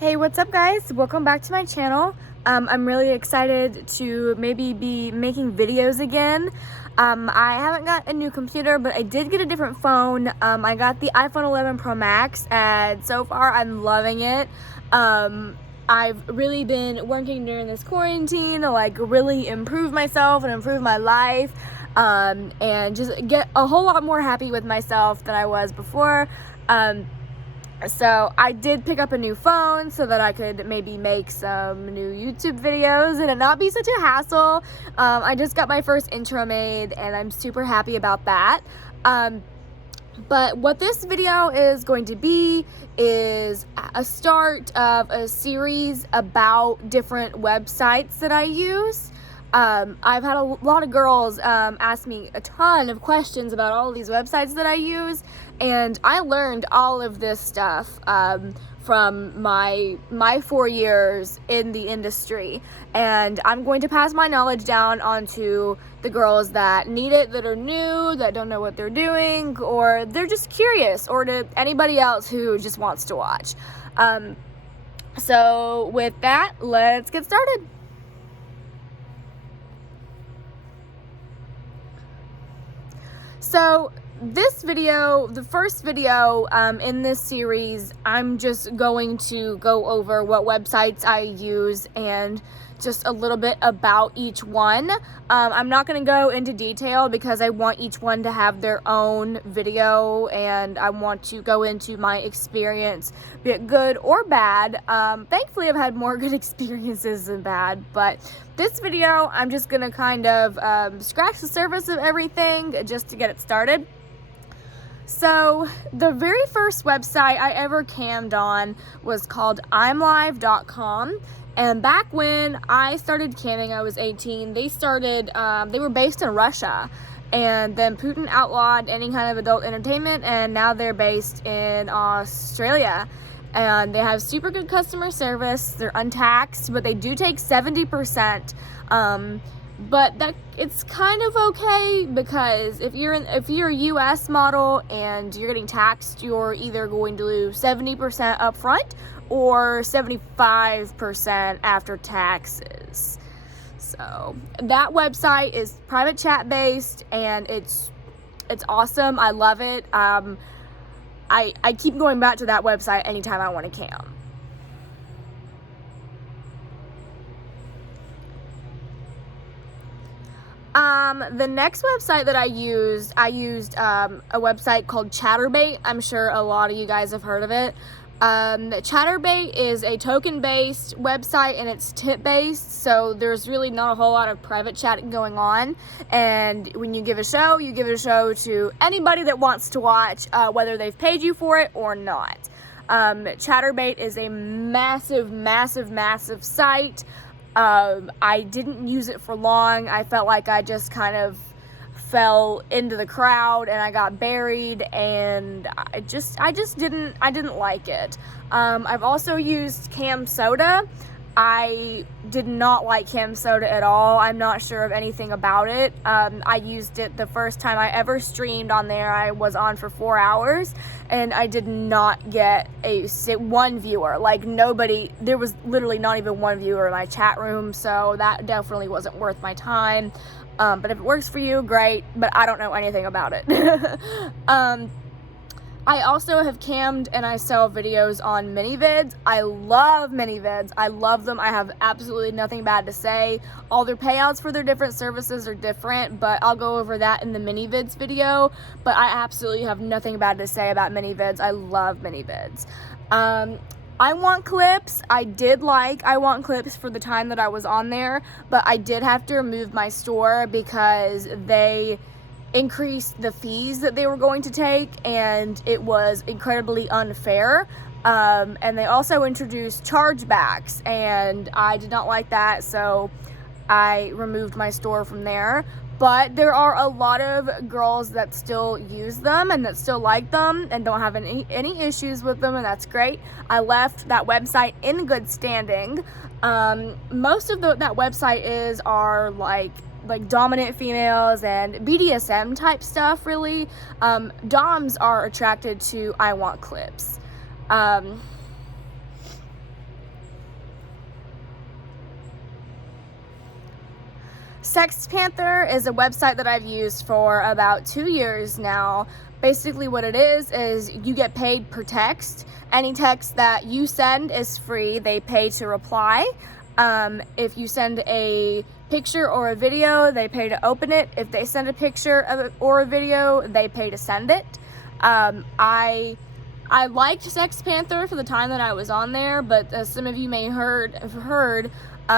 Hey, what's up guys? Welcome back to my channel. I'm really excited to maybe be making videos again. I haven't got a new computer, but I did get a different phone. I got the iPhone 11 Pro Max, and so far I'm loving it. I've really been working during this quarantine to like really improve myself and improve my life, and just get a whole lot more happy with myself than I was before. So I did pick up a new phone so that I could maybe make some new YouTube videos and it not be such a hassle. I just got my first intro made and I'm super happy about that. But what this video is going to be is a start of a series about different websites that I use. I've had a lot of girls ask me a ton of questions about all of these websites that I use, and I learned all of this stuff from my 4 years in the industry, and I'm going to pass my knowledge down onto the girls that need it, that are new, that don't know what they're doing, or they're just curious, or to anybody else who just wants to watch. So with that, let's get started. So this video, the first video in this series, I'm just going to go over what websites I use and just a little bit about each one. I'm not going to go into detail because I want each one to have their own video and I want to go into my experience, be it good or bad. Thankfully, I've had more good experiences than bad, but this video, I'm just going to kind of scratch the surface of everything just to get it started. So the very first website I ever cammed on was called imlive.com. And back when I started camming, I was 18, they were based in Russia. And then Putin outlawed any kind of adult entertainment, and now they're based in Australia. And they have super good customer service. They're untaxed, but they do take 70%. But that it's kind of okay because if you're a US model and you're getting taxed, you're either going to lose 70% upfront or 75% after taxes. So that website is private chat based and it's awesome. I love it. I keep going back to that website anytime I want to cam. The next website that I used a website called Chaturbate. I'm sure a lot of you guys have heard of it. Chaturbate is a token-based website and it's tip-based, so there's really not a whole lot of private chatting going on. And when you give a show to anybody that wants to watch, whether they've paid you for it or not. Chaturbate is a massive site. I didn't use it for long. I felt like I just kind of fell into the crowd and I got buried, and I didn't like it. I've also used CamSoda. I did not like CamSoda at all. I'm not sure of anything about it. I used it the first time I ever streamed on there. I was on for 4 hours and I did not get one viewer. Like nobody, there was literally not even one viewer in my chat room, so that definitely wasn't worth my time. But if it works for you, great, but I don't know anything about it. I also have cammed and I sell videos on ManyVids. I love ManyVids. I love them. I have absolutely nothing bad to say. All their payouts for their different services are different, but I'll go over that in the ManyVids video. But I absolutely have nothing bad to say about ManyVids. I love ManyVids. I Want Clips. I did like I Want Clips for the time that I was on there, but I did have to remove my store because they increased the fees that they were going to take, and it was incredibly unfair. And they also introduced chargebacks, and I did not like that, so I removed my store from there. But there are a lot of girls that still use them and that still like them and don't have any issues with them, and that's great. I left that website in good standing. Most of that website are like dominant females and BDSM type stuff, really. Doms are attracted to I Want Clips. Sex Panther is a website that I've used for about 2 years now. Basically what it is you get paid per text. Any text that you send is free. They pay to reply. If you send a picture or a video, they pay to open it. If they send a picture or a video, they pay to send it. I liked Sex Panther for the time that I was on there, but as some of you may have heard,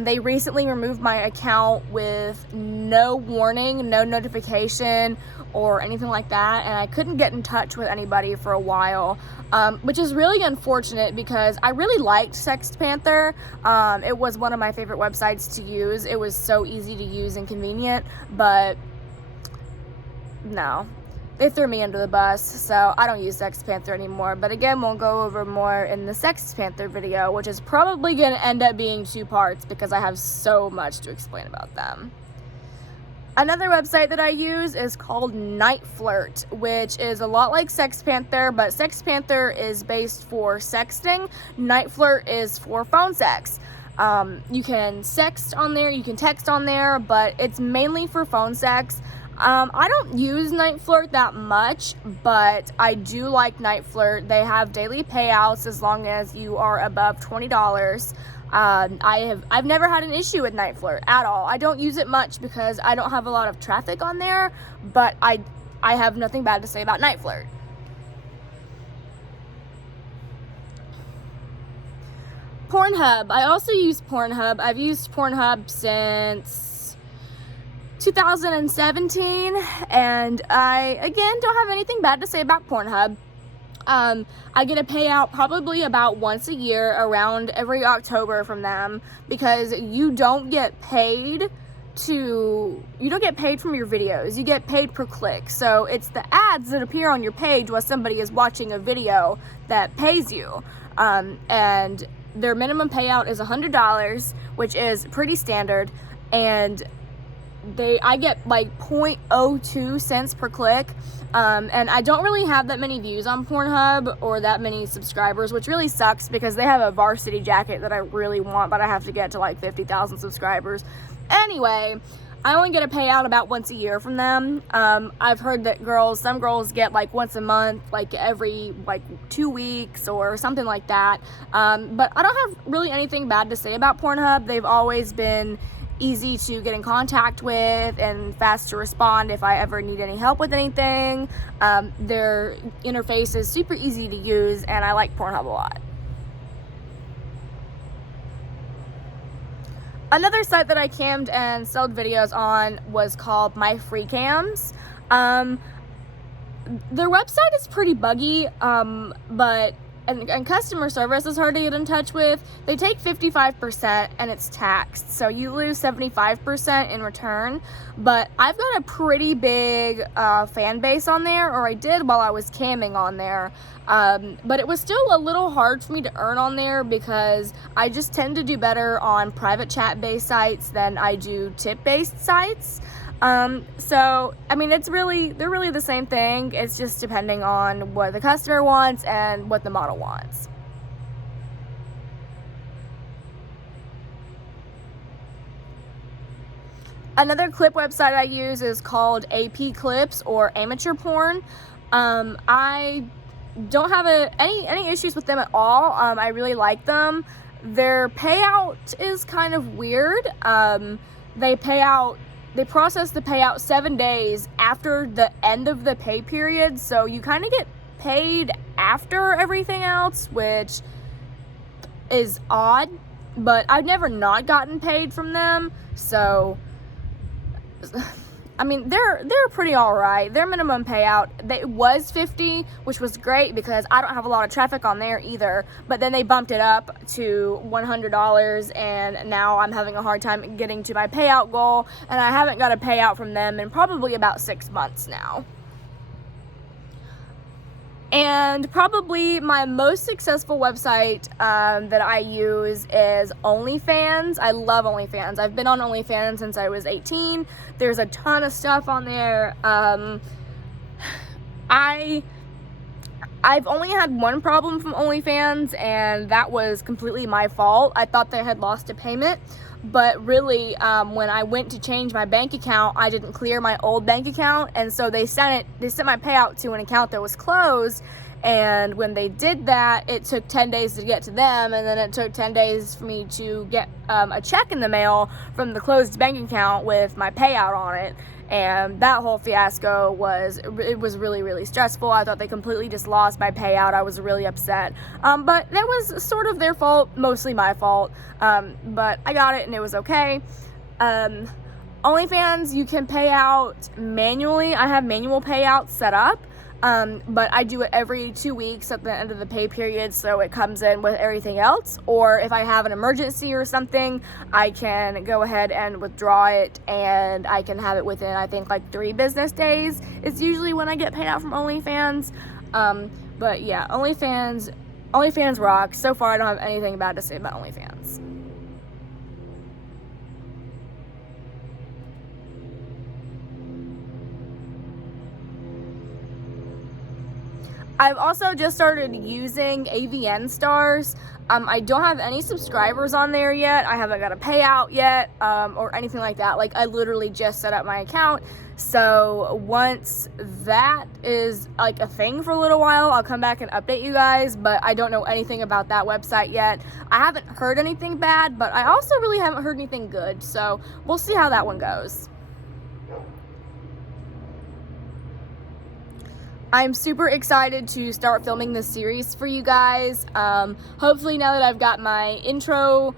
they recently removed my account with no warning, no notification, or anything like that, and I couldn't get in touch with anybody for a while, which is really unfortunate because I really liked Sex Panther. It was one of my favorite websites to use. It was so easy to use and convenient, but no. They threw me under the bus, so I don't use Sex Panther anymore. But again, we'll go over more in the Sex Panther video, which is probably going to end up being 2 parts because I have so much to explain about them. Another website that I use is called NiteFlirt, which is a lot like Sex Panther, but Sex Panther is based for sexting. NiteFlirt is for phone sex. You can sext on there, you can text on there, but it's mainly for phone sex. I don't use NiteFlirt that much, but I do like NiteFlirt. They have daily payouts as long as you are above $20. I've never had an issue with NiteFlirt at all. I don't use it much because I don't have a lot of traffic on there, but I have nothing bad to say about NiteFlirt. Pornhub. I also use Pornhub. I've used Pornhub since 2017, and I, again, don't have anything bad to say about Pornhub. I get a payout probably about once a year around every October from them because you don't get paid from your videos. You get paid per click. So it's the ads that appear on your page while somebody is watching a video that pays you. And their minimum payout is $100, which is pretty standard, and I get like 0.02 cents per click, and I don't really have that many views on Pornhub or that many subscribers, which really sucks because they have a varsity jacket that I really want, but I have to get to like 50,000 subscribers. Anyway, I only get a payout about once a year from them. I've heard that some girls get like once a month, like every like 2 weeks or something like that. But I don't have really anything bad to say about Pornhub. They've always been easy to get in contact with and fast to respond if I ever need any help with anything. Their interface is super easy to use, and I like Pornhub a lot. Another site that I cammed and sold videos on was called My Free Cams. Their website is pretty buggy, but and customer service is hard to get in touch with. They take 55% and it's taxed, so you lose 75% in return. But I've got a pretty big fan base on there, or I did while I was camming on there. But it was still a little hard for me to earn on there because I just tend to do better on private chat based sites than I do tip based sites. So, I mean, they're really the same thing. It's just depending on what the customer wants and what the model wants. Another clip website I use is called AP Clips or Amateur Porn. I don't have any issues with them at all. I really like them. Their payout is kind of weird. They process the payout 7 days after the end of the pay period, so you kind of get paid after everything else, which is odd, but I've never not gotten paid from them, so I mean, they're pretty alright. Their minimum payout, it was $50, which was great because I don't have a lot of traffic on there either. But then they bumped it up to $100, and now I'm having a hard time getting to my payout goal, and I haven't got a payout from them in probably about 6 months now. And probably my most successful website that I use is OnlyFans. I love OnlyFans. I've been on OnlyFans since I was 18. There's a ton of stuff on there. I I've only had one problem from OnlyFans, and that was completely my fault. I thought they had lost a payment, but really, when I went to change my bank account, I didn't clear my old bank account, and so they sent my payout to an account that was closed. And when they did that, it took 10 days to get to them, and then it took 10 days for me to get a check in the mail from the closed bank account with my payout on it. And that whole fiasco was really, really stressful. I thought they completely just lost my payout. I was really upset. But that was sort of their fault, mostly my fault. But I got it and it was okay. OnlyFans, you can pay out manually. I have manual payouts set up. But I do it every 2 weeks at the end of the pay period, so it comes in with everything else. Or if I have an emergency or something, I can go ahead and withdraw it, and I can have it within, I think, like 3 business days. It's usually when I get paid out from OnlyFans. But yeah, OnlyFans rocks. So far, I don't have anything bad to say about OnlyFans. I've also just started using AVN Stars. I don't have any subscribers on there yet. I haven't got a payout yet, or anything like that. Like, I literally just set up my account. So once that is like a thing for a little while, I'll come back and update you guys, but I don't know anything about that website yet. I haven't heard anything bad, but I also really haven't heard anything good. So we'll see how that one goes. I'm super excited to start filming this series for you guys. Hopefully now that I've got my intro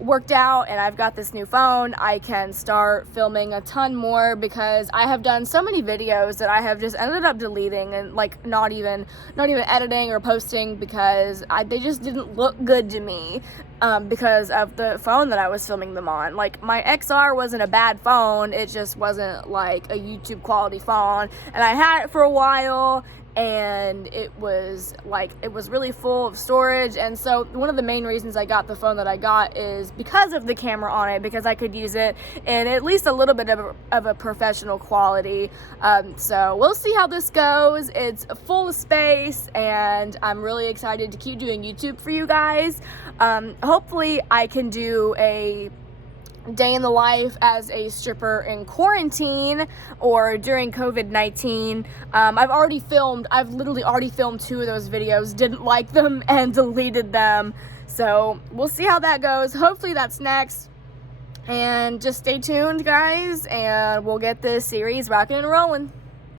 worked out and I've got this new phone, I can start filming a ton more, because I have done so many videos that I have just ended up deleting and like not even editing or posting, because they just didn't look good to me, because of the phone that I was filming them on. Like, my XR wasn't a bad phone, it just wasn't like a YouTube quality phone, and I had it for a while, and it was really full of storage. And so one of the main reasons I got the phone that I got is because of the camera on it, because I could use it in at least a little bit of a professional quality. So we'll see how this goes. It's full of space, and I'm really excited to keep doing YouTube for you guys. Hopefully I can do a day in the life as a stripper in quarantine or during COVID-19. I've literally already filmed 2 of those videos, didn't like them, and deleted them. So we'll see how that goes. Hopefully that's next. And just stay tuned, guys, and we'll get this series rocking and rolling.